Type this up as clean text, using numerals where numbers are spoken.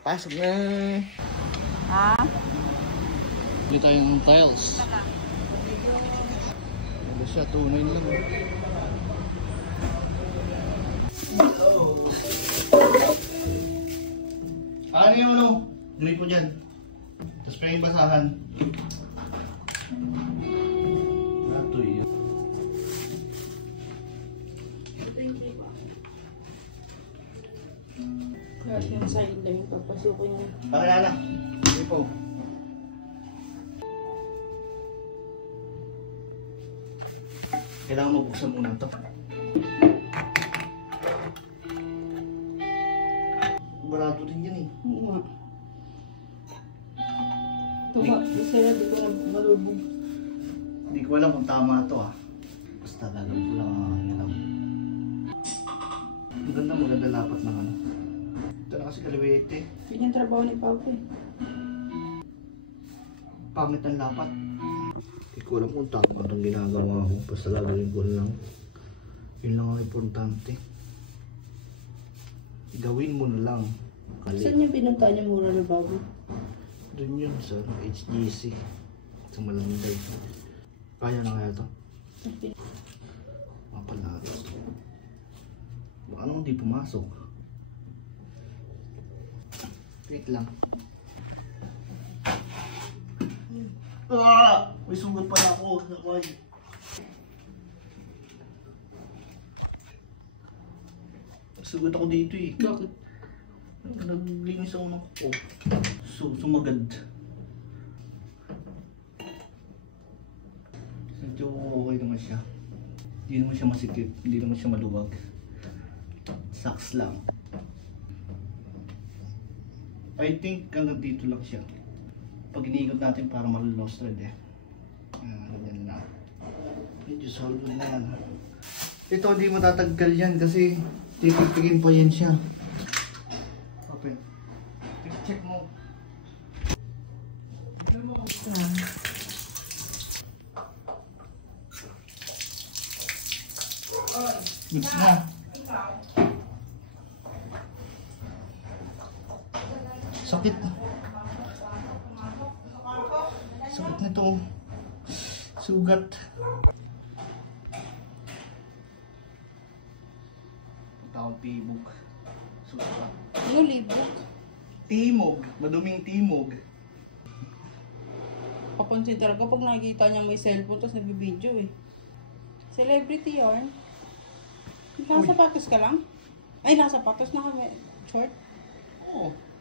Pasok na. Ha? Hindi tayo ng tiles. Ano siya, 2.9 lang. Ano yung ano? Grip mo dyan. Tapos pa yung basahan. Ato yun. Kahit yung side lang yung papasukin niya. Pakilala. Grip po. Kailangan mabuksan muna ito. Barado din yan eh. Oo nga. Tuwa, isa na di ko malubog. Hindi ko alam kung tama ito ah. Basta gagawin ko lang ang alam. Maganda lapat ng ano. Ito na kasi kaliwete. Yun yung trabaho ni Papa eh. Pangit ang lapat. Hindi ko alam kung tama itong ginagawa ko. Basta gagawin ko lang. Yun lang ang importante. Gawin mo na lang. Saan yung pinunta niya mura na bago? Doon yun sa HGC. Sa Malanday. Kaya na kaya ito? Mapalagas. Baka nung hindi pumasok. Wait lang. Ah! May sugat pala ako. Nakay. Sugat ako dito eh. Bakit? Naglinis ako ng kuko. Sumagad. Medyo okay naman siya. Hindi naman siya masikip. Hindi naman siya maluwag. Sucks lang. I think hanggang dito lang siya. Pag iniikot natin para malulos thread eh. Ganyan lang. Medyo solve na yan. Ito hindi matataggal yan kasi tipigin pa yan siya. Open. Check mo. Goods na. Sakit. Sakit nito. Sugat. Tawag tibog. Sugat. Ano libog? Timog. Maduming timog. Papansin talaga pag nakikita niya may cellphone tapos nagbibideo eh. Celebrity yarn. Nakasapatos ka lang? Ay, nakasapatos na kami. Short? Oo.